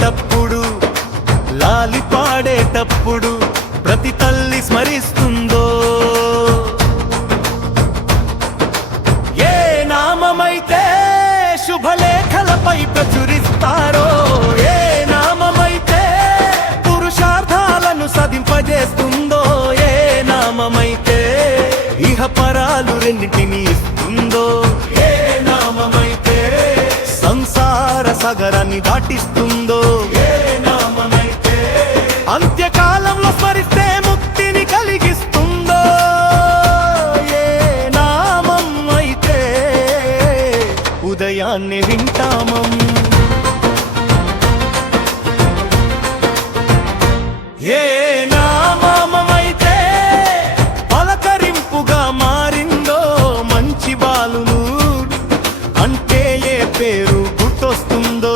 తప్పుడు లాలి పాడేటప్పుడు ప్రతి తల్లి స్మరిస్తుందో, ఏ నామమైతే శుభలేఖలపై ప్రచురిస్తారో, ఏ నామమైతే పురుషార్థాలను సాధింపజేస్తుందో, ఏ నామమైతే ఇహపరాలు రెండింటిని ఇస్తుందో, ఏ నామమైతే సంసార సాగరాన్ని దాటిస్తుందో, ఏ నామమైతే అంత్యకాలంలో స్మరిస్తే ముక్తిని కలిగిస్తుందో, ఏ నామం అయితే ఉదయాన్నే వింటామం, ఏ నామమైతే పలకరింపుగా మారిందో, మంచి బాలును అంటే ఏ పేరు గుర్తొస్తుందో,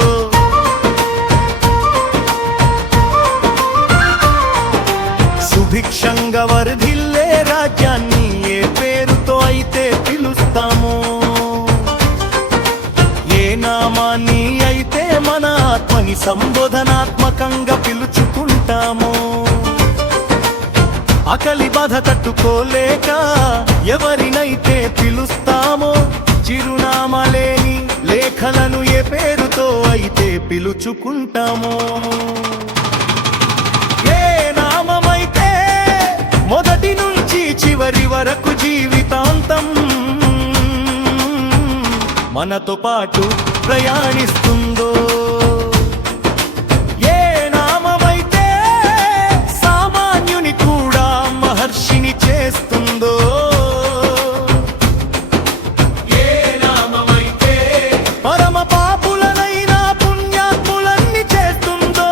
సుభిక్షంగా వరధిల్లే రాజ్యాన్ని ఏ పేరుతో అయితే పిలుస్తామో, ఏ నామాన్ని అయితే మన ఆత్మని సంబోధనాత్మకంగా పిలుచుకుంటామో, ఆకలి బాధ తట్టుకోలేక ఎవరినైతే పిలుస్తామో, చిరునామాలేని లేఖలను ఏ పేరుతో అయితే పిలుచుకుంటామో, ఏ నామమైతే మొదటి నుంచి చివరి వరకు జీవితాంతం మనతో పాటు ప్రయాణిస్తుందో, ఏ నామమైతే సామాన్యుని కూడా మహర్షిని చేస్తుందో, పరమ పాపులనైనా పుణ్యాత్ములన్నీ చేస్తుందో,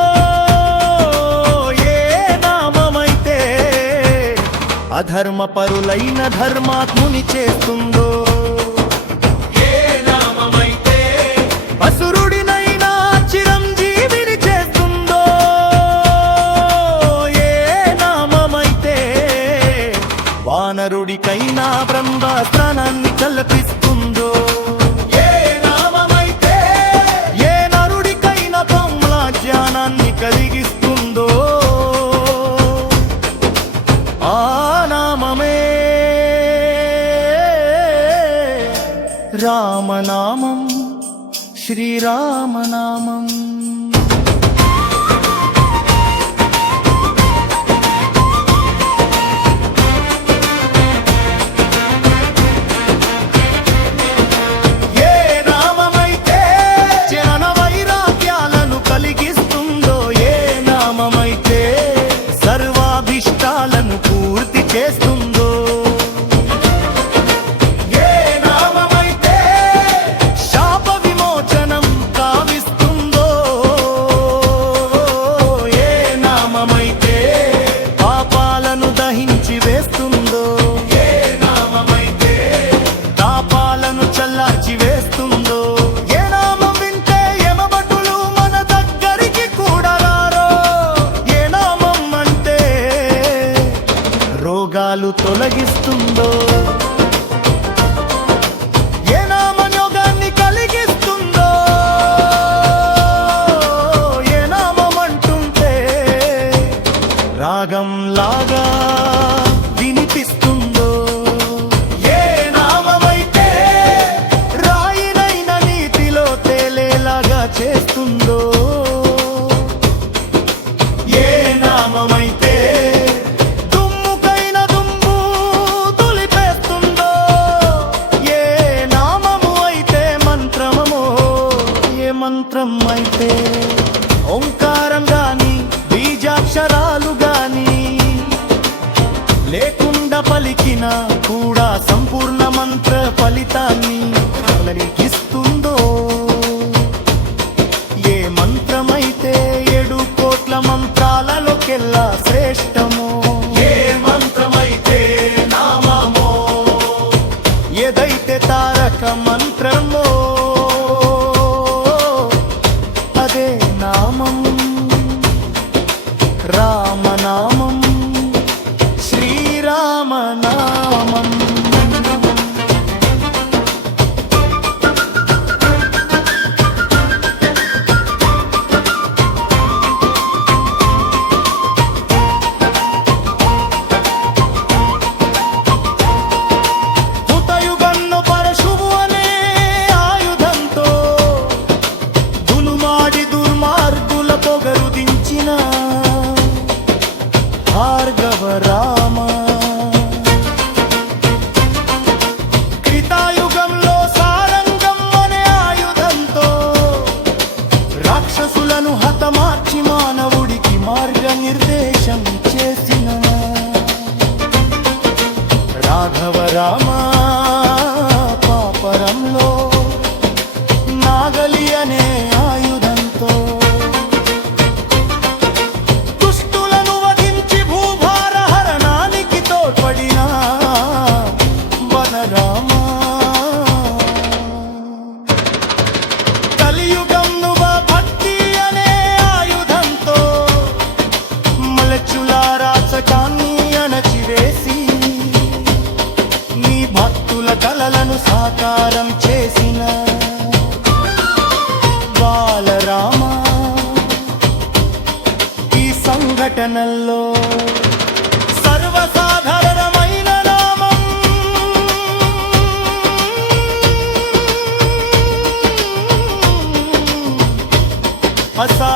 ఏ నామమైతే అధర్మ పరులైన ధర్మాత్ముని చేస్తుందో, ఏ నామమైతే అసురుడినైనా చిరంజీవిని చేస్తుందో, ఏ నామమైతే వానరుడికైనా బ్రహ్మాస్త్రాన్ని కల్పిస్తుందో, కలిగిస్తుందో, ఆ నామమే రామనామం, శ్రీరామనామం. సర్వాభిష్టాలను పూర్తి చేస్తుందో, ఏ నామమైతే శాప విమోచనం కావిస్తుందో, ఏ నామమైతే పాపాలను దహించి వేస్తుందో, ఏ నామమైతే తాపాలను చల్లార్చి వేస్తుందో, ఏ నామం వింటే యమభటులు మన దగ్గరికి కూడా రారో, ఏ నామం అంటే రోగాలు తొలగిస్తుందో, ఏ నామం యోగాన్ని కలిగిస్తుందో, ఏ నామం అంటుంటే రాగం లాగా వినిపిస్తుందో, ఏ నామమైతే రాయినైన నీతిలో తేలేలాగా చేస్తుందో, ఏ నామమైతే దుమ్ముకైన దుమ్ము దులిపేస్తుందో, ఏ నామము అయితే మంత్రమో, ఏ మంత్రం అయితే ఓంకారం గాని బీజాక్షరాలు గాని లేకుండా పలికిన కూడా సంపూర్ణ మంత్ర ఫలితాన్ని కలిగిస్తుందో, ఏ మంత్రమైతే 7 కోట్ల మంత్రాలలోకెల్లా శ్రేష్టమో, ఏ మంత్రమైతే నామమో, ఏదైతే తారక మంత్రమో, రాక్షసులను హతమార్చి మానవుడికి మార్గనిర్దేశం చేసిన రాఘవ రామ పాపరంలో నాగలి అనే ఆయుధంతో దుష్టులను వధించి భూభార హరణానికి తోడ్పడిన బలరామ కలియుగంను భక్తి అనే ఆయుధంతో మలచుల రాచకాన్ని అణచివేసి నీ భక్తుల కలలను సాకారం చేసిన బాలరామ ఈ సంఘటనల్లో సర్వసాధారణమైన నామం అసా